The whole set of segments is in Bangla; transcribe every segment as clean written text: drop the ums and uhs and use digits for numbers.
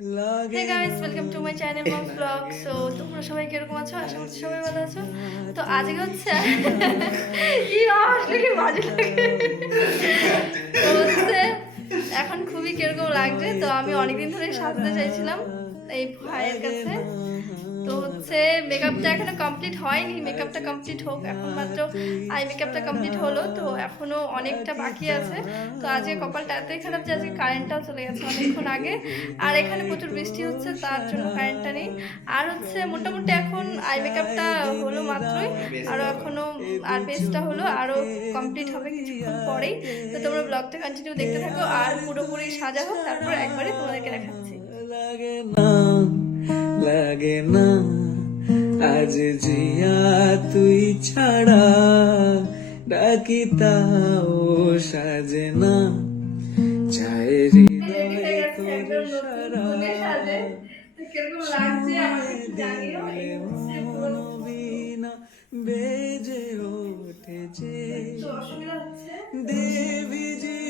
Hey guys, welcome to my channel moms blog. So তোমরা সবাই কিরকম আছো? আশা করছি সবাই ভালো আছো। তো আজকে হচ্ছে আসলে কি বাজে লাগে। তো হচ্ছে এখন খুবই কিরকম লাগছে। তো আমি অনেকদিন ধরে সাজতে চাইছিলাম এই ভাইয়ের কাছে। তো হচ্ছে মেকআপটা এখনো কমপ্লিট হয়নি, মেকআপটা কমপ্লিট হোক। এখন মাত্র আই মেকআপটা কমপ্লিট হলো, তো এখনো অনেকটা বাকি আছে। তো আজকে কপালটা এতই খারাপ যে আজকে কারেন্টটাও চলে গেছে অনেকক্ষণ আগে। আর এখানে প্রচুর বৃষ্টি হচ্ছে, তার জন্য কারেন্টটা নেই। আর হচ্ছে মোটামুটি এখন আই মেকআপটা হলো মাত্রই, আরও এখনো আর বেসটা হলো, আরও কমপ্লিট হবে কিছুক্ষণ পরেই। তো তোমরা ব্লগটা কন্টিনিউ দেখতে থাকো, আর পুরোপুরি সাজা হোক, তারপর একবারে তোমাদেরকে দেখাচ্ছি। লাগে না আজ জিয়া তুই ছাড়া, ডাকি তাও সাজে না, চায় হৃদয় তোর সারা। মনোবিনা বেজে ওঠে যে দেবী জি,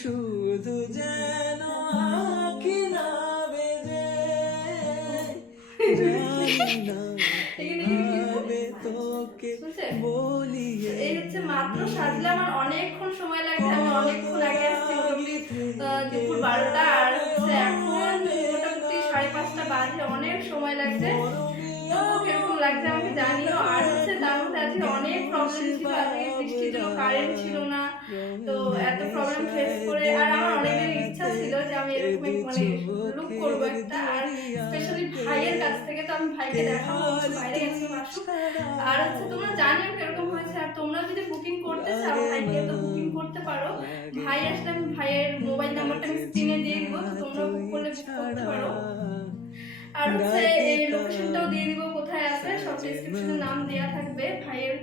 শুধু যেন আঁখি না বেজে, তোকে বলিয়ে। এই হচ্ছে মাত্র সাজলে আমার অনেকক্ষণ সময় লাগছে। আমি অনেকক্ষণ আগে আসছি, দুপুর 12টা, আর হচ্ছে এখন মোটামুটি 5:30 বাজে। অনেক সময় লাগছে। তো কিরকম লাগছে আমাকে জানিও। আর হচ্ছে তার মধ্যে আজকে অনেক প্রবলেম ছিল, আজকে বৃষ্টির জন্য কারেন্ট ছিল না। তো এত প্রবলেম ফেস করে, আর আমার অনেকদিন ইচ্ছা ছিল যে আমি এরকম মানে লুক করবো একটা, আর স্পেশালি ভাইয়ের কাছ থেকে। তো আমি ভাইকে দেখাবো, বাইরে গেছিলাম আসুক। আর হচ্ছে তোমরা জানিও কিরকম হয়েছে। আর তোমরা যদি বুকিং করতে চাও ভাইকে, তো বুকিং করতে পারো। ভাই আসলে আমি ভাইয়ের মোবাইল নাম্বারটা আমি স্ক্রিনে দিয়ে দিব, তো তোমরা বুক করলে বুক করতে পারো। আর হচ্ছে এই লোকেশনটাও দিয়ে দিব, কোথায় আছে সব ডেসক্রিপশনে নাম দেয়া থাকবে, ভাইয়ের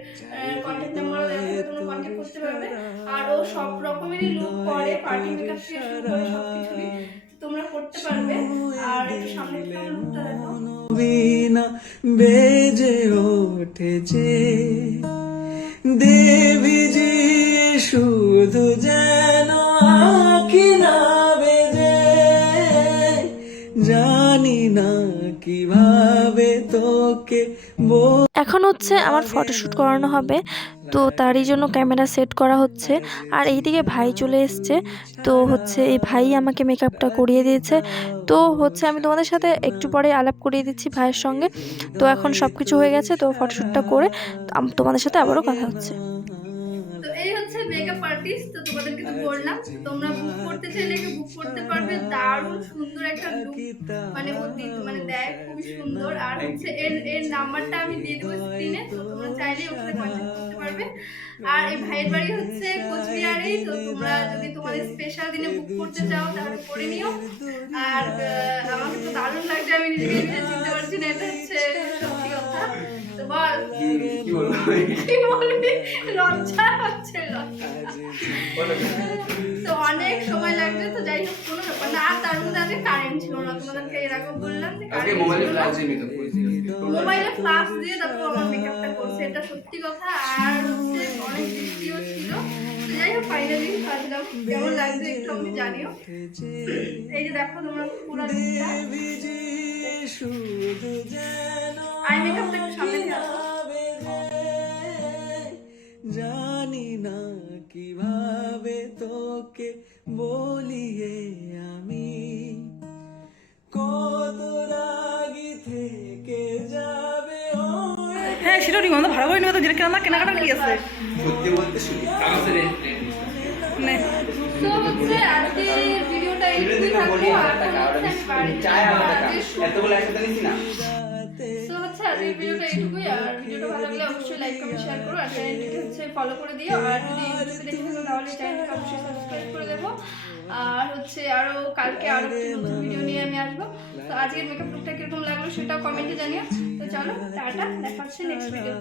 কন্ট্যাক্ট নাম্বারও দেয়া থাকবে, তোমরা কন্ট্যাক্ট করতে পারবে। আর ও সব রকমেরই লুক করে, পার্টি মেকআপ থেকে শুরু করে সবকিছুই তোমরা করতে পারবে। আর একটু সামনে থেকে আমার লুকটা দেখো। বিনা বেজে ওঠে যে দেবী জি, শুধু যেন আঁখি না বেজে, জানি না কিভাবে তোকে এখন হচ্ছে আমার ফটোশ্যুট করানো হবে, তো তারই জন্য ক্যামেরা সেট করা হচ্ছে। আর এইদিকে ভাই চলে এসছে, তো হচ্ছে এই ভাই আমাকে মেকআপটা করিয়ে দিয়েছে। তো হচ্ছে আমি তোমাদের সাথে একটু পরে আলাপ করিয়ে দিচ্ছি ভাইয়ের সঙ্গে। তো এখন সব কিছু হয়ে গেছে, তো ফটোশ্যুটটা করে তোমাদের সাথে আবারও কথা হচ্ছে। তো এই হচ্ছে মেকআপ আর্টিস্ট। তো তোমাদেরকে তো বললাম, তোমরা বুক করতে চাইলে বুক করতে পারবে। দারুণ সুন্দর একটা লুক মানে ও মানে দেয়, খুবই সুন্দর। আর হচ্ছে এর নাম্বারটা আমি দিয়ে দেবো স্ক্রিনে, তো তোমরা চাইলে ওর সাথে কন্ট্যাক্ট করতে পারবে। আর এই ভাইয়ের বাড়ি হচ্ছে কোচবিহারেই। তো তোমরা যদি তোমাদের স্পেশাল দিনে বুক করতে চাও তাহলে করে নিও। আর আমাকে তো দারুণ লাগছে, আমি নিজেকে নিজে চিনতে পারছি না, এটা হচ্ছে সত্যি কথা। তো বল কি বলবি, লজ্জা হচ্ছে, তো অনেক সময় লাগবে। তো যাই হোক, কোনো ব্যাপার না। আর তার মধ্যে আজকে কারেন্ট ছিল না, তোমাদেরকে এর আগে বললাম যে মোবাইলে ফ্ল্যাশ দিয়ে তারপর আমার মেকআপটা করছে, এটা সত্যি কথা। আর হচ্ছে অনেক বৃষ্টিও ছিল। তো যাই হোক, ফাইনালি সাজলাম। কেমন লাগছে একটু আমি জানিও। এই যে দেখো তোমরা পুরো আই মেকআপটা একটু সামনে দিয়ে আসো। জানি না কিভাবে তোকে বলিয়ে আমি, কত রাগি থেকে যাবে। হ্যাঁ, সেটা রিমন্দ ভাড়া করে নেবে তো, যেটা কেনা কেনাকাটা কি আছে সত্যি বলতে শুনি কাগজের মানে। তো হচ্ছে আজকে ভিডিওটা এইটুকুই থাকবে। আর এতগুলো একসাথে নিচ্ছি না। সো হচ্ছে আজকের ভিডিওটা এইটুকুই। আর ভিডিওটা ভালো লাগলে অবশ্যই লাইক কমেন্ট শেয়ার করো, আর চ্যানেলটিকে হচ্ছে ফলো করে দিও। আর যদি ইউটিউবে দেখে থাকো তাহলে চ্যানেলটিকে অবশ্যই সাবস্ক্রাইব করে দেবো। আর হচ্ছে আরও কালকে আরও একটি নতুন ভিডিও নিয়ে আমি আসবো। তো আজকের মেকআপ লুকটা কিরকম লাগলো সেটাও কমেন্টে জানিও। তো চলো টাটা, দেখা হচ্ছে নেক্সট ভিডিও।